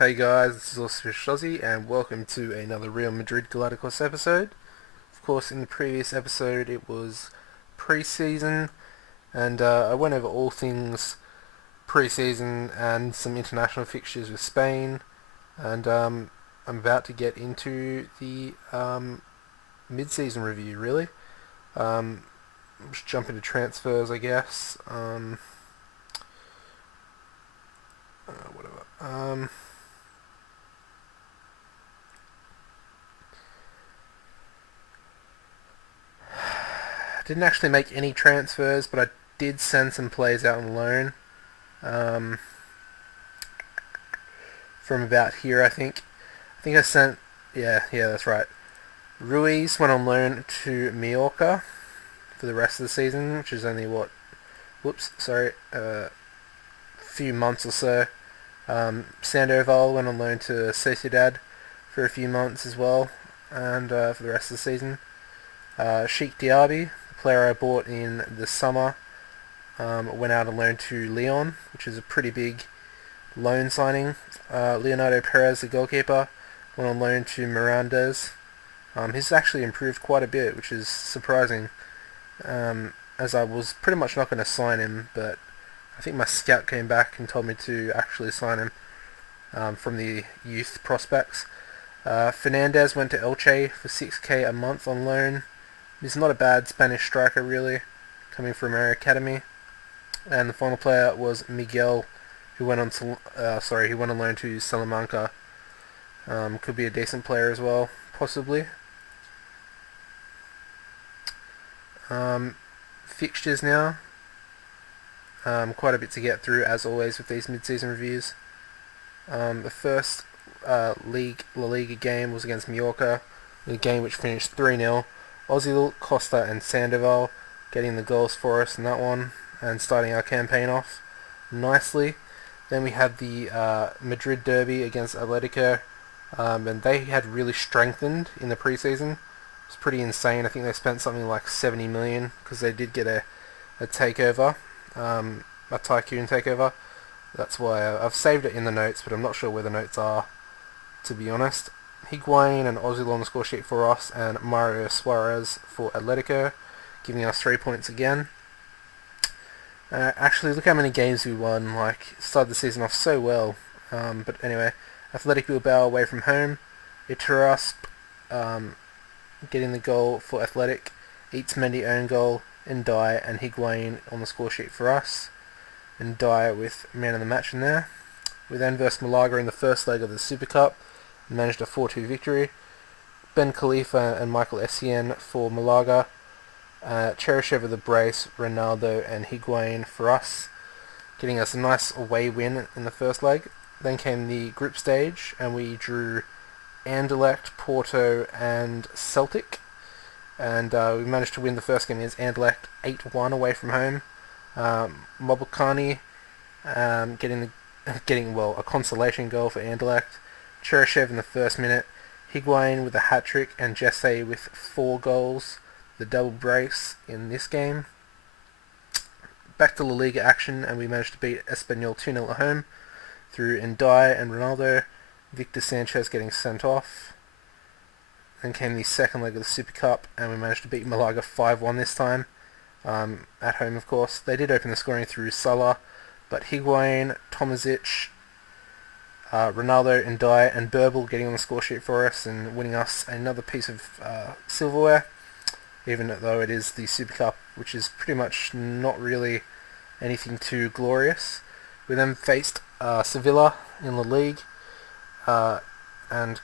Hey guys, this is AuspiciousAussie and welcome to another Real Madrid Galácticos episode. Of course, in the previous episode it was pre-season and I went over all things pre-season and some international fixtures with Spain, and I'm about to get into the mid-season review really. Just jump into transfers I guess. Whatever. Didn't actually make any transfers, but I did send some players out on loan. From about here, I think. I think I sent... Yeah, that's right. Ruiz went on loan to Mallorca for the rest of the season, which is only, few months or so. Sandoval went on loan to Sociedad for a few months as well, and for the rest of the season. Sheikh Diaby, the player I bought in the summer, went out on loan to Lyon, which is a pretty big loan signing. Leonardo Perez, the goalkeeper, went on loan to Mirandes. He's actually improved quite a bit, which is surprising, as I was pretty much not going to sign him, but I think my scout came back and told me to actually sign him from the youth prospects. Fernandez went to Elche for 6k a month on loan. He's not a bad Spanish striker really, coming from our academy. And the final player was Miguel, who went on loan to Salamanca. Could be a decent player as well, possibly. Fixtures now. Quite a bit to get through as always with these mid-season reviews. The first La Liga game was against Mallorca, a game which finished 3-0. Ozil, Costa and Sandoval getting the goals for us in that one and starting our campaign off nicely. Then we had the Madrid derby against Atletico, and they had really strengthened in the pre-season. It was pretty insane. I think they spent something like 70 million because they did get a takeover, a tycoon takeover. That's why I've saved it in the notes, but I'm not sure where the notes are, to be honest. Higuain and Ozil on the score sheet for us, and Mario Suarez for Atletico, giving us 3 points again. Actually, look how many games we won. Started the season off so well. But anyway, Athletic Bilbao away from home. Iturrasp getting the goal for Athletic. Mendy own goal. Ndiaye and Higuain on the score sheet for us. Ndiaye with man of the match in there. We then versed Malaga in the first leg of the Super Cup and managed a 4-2 victory. Ben Khalifa and Michael Essien for Malaga. Cheryshev with the brace, Ronaldo and Higuain for us, getting us a nice away win in the first leg. Then came the group stage and we drew Anderlecht, Porto and Celtic. And we managed to win the first game against Anderlecht 8-1 away from home. Mobokani getting a consolation goal for Anderlecht. Cheryshev in the first minute. Higuain with a hat-trick and Jesse with 4 goals. The double brace in this game. Back to La Liga action, and we managed to beat Espanyol 2-0 at home through Ndiaye and Ronaldo. Victor Sanchez getting sent off. Then came the second leg of the Super Cup, and we managed to beat Malaga 5-1 this time, at home of course. They did open the scoring through Salah, but Higuain, Tomazic, Ronaldo, Ndiaye and Burble getting on the score sheet for us and winning us another piece of silverware, even though it is the Super Cup, which is pretty much not really anything too glorious. We then faced Sevilla in the league and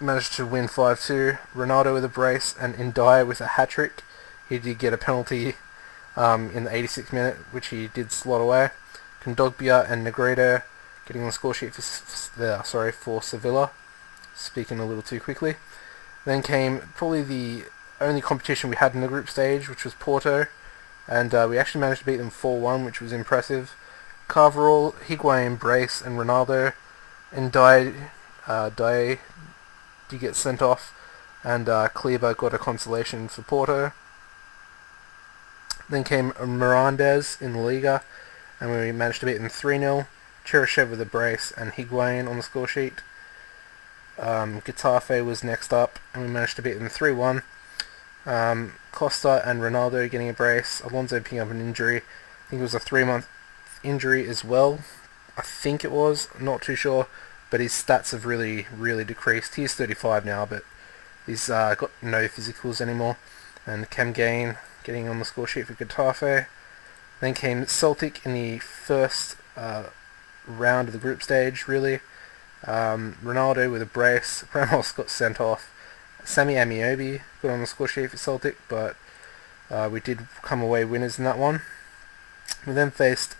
managed to win 5-2. Ronaldo with a brace and Ndiaye with a hat-trick. He did get a penalty in the 86th minute, which he did slot away. Kondogbia and Negredo getting on the score sheet for Sevilla. Speaking a little too quickly. Then came probably the only competition we had in the group stage, which was Porto, and we actually managed to beat them 4-1, which was impressive. Carvajal, Higuain, brace and Ronaldo, and Ndiaye did get sent off, and Kleber got a consolation for Porto. Then came Mirandes in the Liga, and we managed to beat them 3-0. Cheryshev with a brace, and Higuain on the score sheet. Getafe was next up, and we managed to beat them 3-1. Costa and Ronaldo getting a brace. Alonso picking up an injury. I think it was a 3-month injury as well. I think it was, not too sure, but his stats have really, really decreased. He's 35 now, but he's got no physicals anymore. And Cam Gain getting on the score sheet for Getafe. Then came Celtic in the first round of the group stage, really. Ronaldo with a brace. Ramos got sent off. Sammy Amiobi got on the score sheet for Celtic, but we did come away winners in that one. We then faced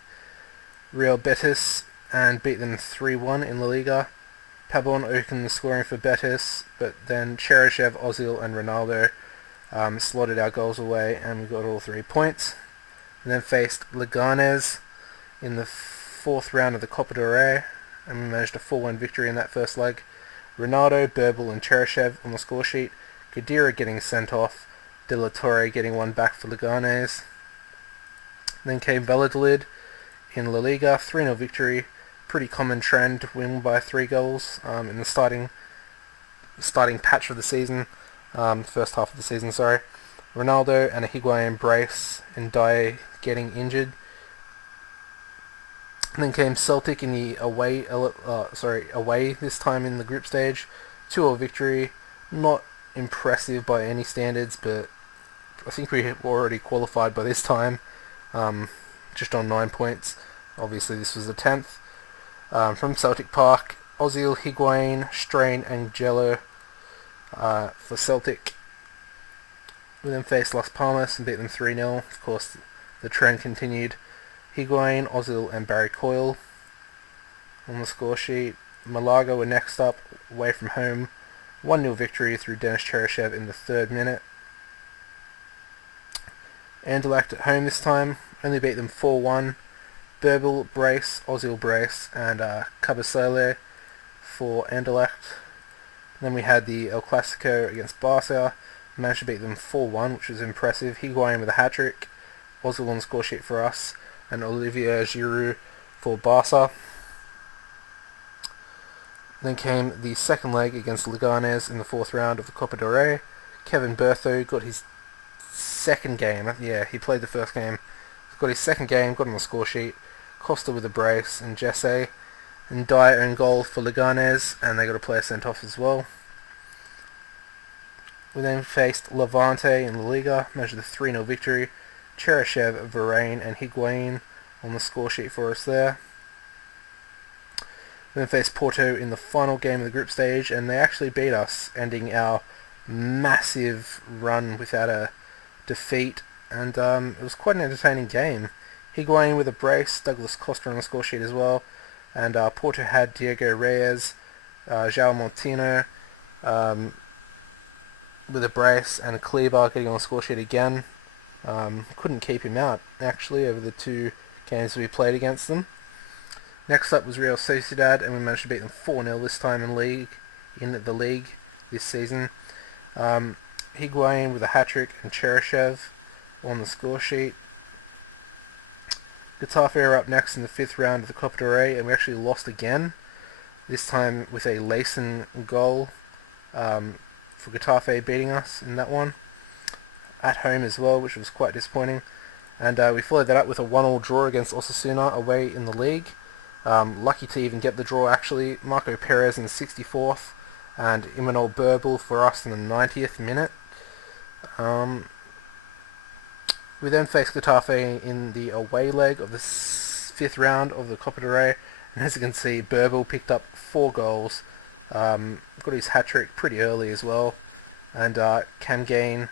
Real Betis and beat them 3-1 in La Liga. Pabon opened the scoring for Betis, but then Cheryshev, Ozil and Ronaldo slotted our goals away, and we got all 3 points. We then faced Leganes in the fourth round of the Copa del Rey, and we managed a 4-1 victory in that first leg. Ronaldo, Birbal and Cheryshev on the score sheet. Khedira getting sent off. De La Torre getting one back for Leganes. Then came Valladolid in La Liga, 3-0 victory. Pretty common trend to win by 3 goals in the starting patch of the season, first half of the season, sorry. Ronaldo and a Higuain brace, and Dye getting injured. And then came Celtic in the away this time in the group stage. 2-0 victory. Not impressive by any standards, but I think we were already qualified by this time, just on 9 points. Obviously this was the 10th. From Celtic Park, Ozil, Higuain, Strain and Jello for Celtic. We then faced Las Palmas and beat them 3-0. Of course, the trend continued. Higuain, Ozil and Barry Coyle on the score sheet. Malaga were next up, away from home. 1-0 victory through Denis Cheryshev in the 3rd minute. Anderlecht at home this time, only beat them 4-1. Birbal brace, Ozil brace, and Cabasele for Anderlecht. Then we had the El Clasico against Barca. Managed to beat them 4-1, which was impressive. Higuain with a hat-trick. Ozil on the score sheet for us, and Olivier Giroud for Barca. Then came the second leg against Leganes in the 4th round of the Copa del Rey. Kevin Bertho got his second game. Yeah, he played the first game. Got his second game, got on the score sheet. Costa with a brace, and Jesse. And Dyer own goal for Leganes, and they got a player sent off as well. We then faced Levante in La Liga, measured a 3-0 victory. Cheryshev, Varane and Higuain on the score sheet for us there. We then faced Porto in the final game of the group stage, and they actually beat us, ending our massive run without a defeat, and it was quite an entertaining game. Higuain with a brace, Douglas Costa on the score sheet as well, and Porto had Diego Reyes, João Montino with a brace, and Kleber getting on the score sheet again. Couldn't keep him out, actually, over the 2 games we played against them. Next up was Real Sociedad, and we managed to beat them 4-0 this time in the league this season. Higuain with a hat-trick and Cheryshev on the score sheet. Getafe are up next in the 5th round of the Copa del Rey, and we actually lost again, this time with a Layson goal for Getafe beating us in that one, at home as well, which was quite disappointing. And we followed that up with a 1-1 draw against Osasuna away in the league. Lucky to even get the draw, actually. Marco Perez in the 64th, and Imanol Birbal for us in the 90th minute. We then faced Getafe in the away leg of the 5th round of the Copa del Rey, and as you can see, Birbal picked up 4 goals, got his hat-trick pretty early as well, and Cam Gain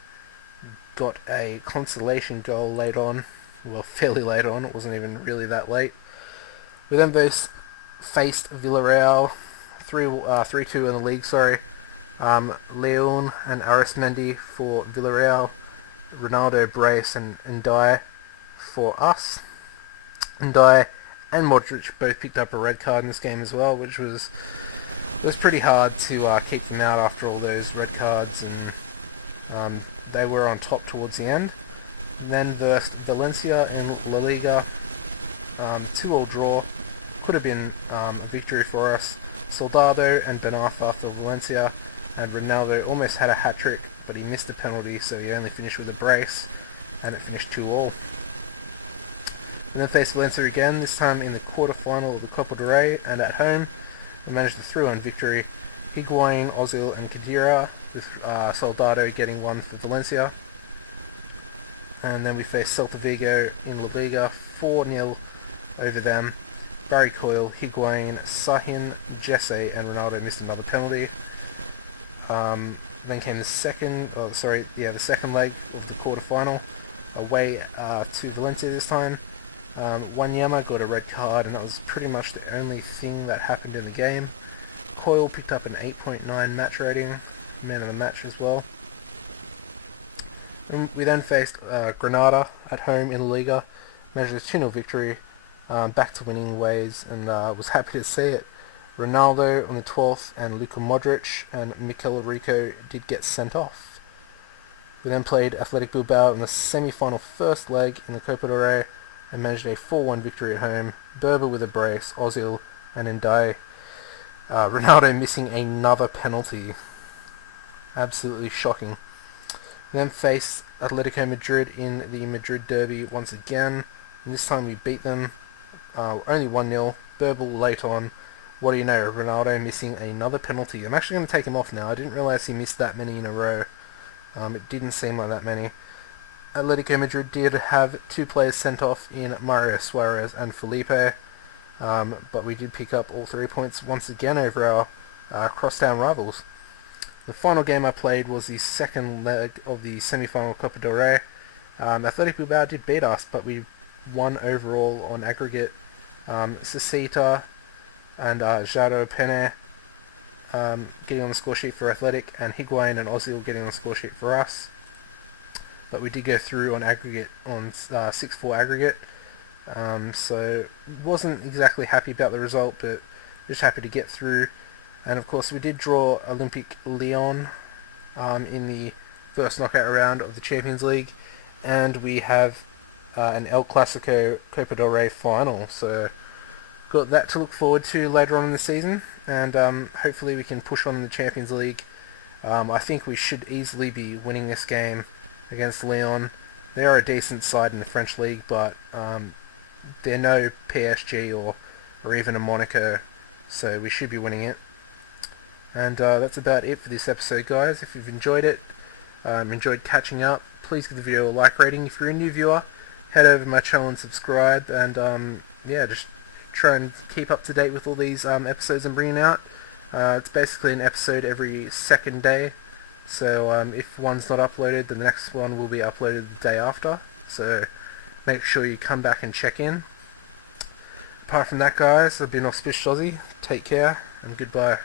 got a consolation goal late on, well, fairly late on, it wasn't even really that late. We then faced Villarreal, 3-2 in the league, sorry. Leon and Arismendi for Villarreal, Ronaldo, brace and Dye for us. And Dye and Modric both picked up a red card in this game as well, which was pretty hard to keep them out after all those red cards, and they were on top towards the end. Then versed Valencia in La Liga, 2-2 draw. could have been a victory for us. Soldado and Ben Arthur for Valencia, and Ronaldo almost had a hat-trick, but he missed a penalty, so he only finished with a brace, and it finished 2-2. We then faced Valencia again, this time in the quarter-final of the Copa del Rey, and at home, we managed a 3-1 victory. Higuain, Ozil and Khedira, with Soldado getting one for Valencia. And then we faced Celta Vigo in La Liga, 4-0 over them. Barry Coyle, Higuain, Sahin, Jesse and Ronaldo missed another penalty. Then came the second leg of the quarter-final, away to Valencia this time. Wanyama got a red card, and that was pretty much the only thing that happened in the game. Coyle picked up an 8.9 match rating, man of the match as well. And we then faced Granada at home in La Liga, managed a 2-0 victory, back to winning ways, and was happy to see it. Ronaldo on the 12th and Luka Modric and Mikel Rico did get sent off. We then played Athletic Bilbao in the semi-final first leg in the Copa del Rey and managed a 4-1 victory at home. Berber with a brace, Ozil and Ndiaye. Ronaldo missing another penalty. Absolutely shocking. We then faced Atletico Madrid in the Madrid derby once again, and this time we beat them only 1-0. Berber late on. What do you know, Ronaldo missing another penalty. I'm actually going to take him off now. I didn't realise he missed that many in a row. It didn't seem like that many. Atletico Madrid did have 2 players sent off in Mario Suarez and Felipe, but we did pick up all 3 points once again over our crosstown rivals. The final game I played was the second leg of the semi-final Copa del Rey. Athletic Bilbao did beat us, but we won overall on aggregate. Sasita and Jado Pene getting on the score sheet for Athletic, and Higuain and Ozil getting on the score sheet for us. But we did go through on aggregate, on 6-4 aggregate, so wasn't exactly happy about the result, but just happy to get through. And of course we did draw Olympique Lyon in the first knockout round of the Champions League, and we have an El Clasico Copa del Rey final, so got that to look forward to later on in the season, and hopefully we can push on in the Champions League. I think we should easily be winning this game against Lyon. They are a decent side in the French league, but they're no PSG or even a Monaco, so we should be winning it. And that's about it for this episode, guys. If you've enjoyed it, enjoyed catching up, please give the video a like rating. If you're a new viewer, head over to my channel and subscribe, and just try and keep up to date with all these episodes I'm bringing out. It's basically an episode every second day, so if one's not uploaded, then the next one will be uploaded the day after, so make sure you come back and check in. Apart from that, guys, I've been AuspiciousAussie. Take care, and goodbye.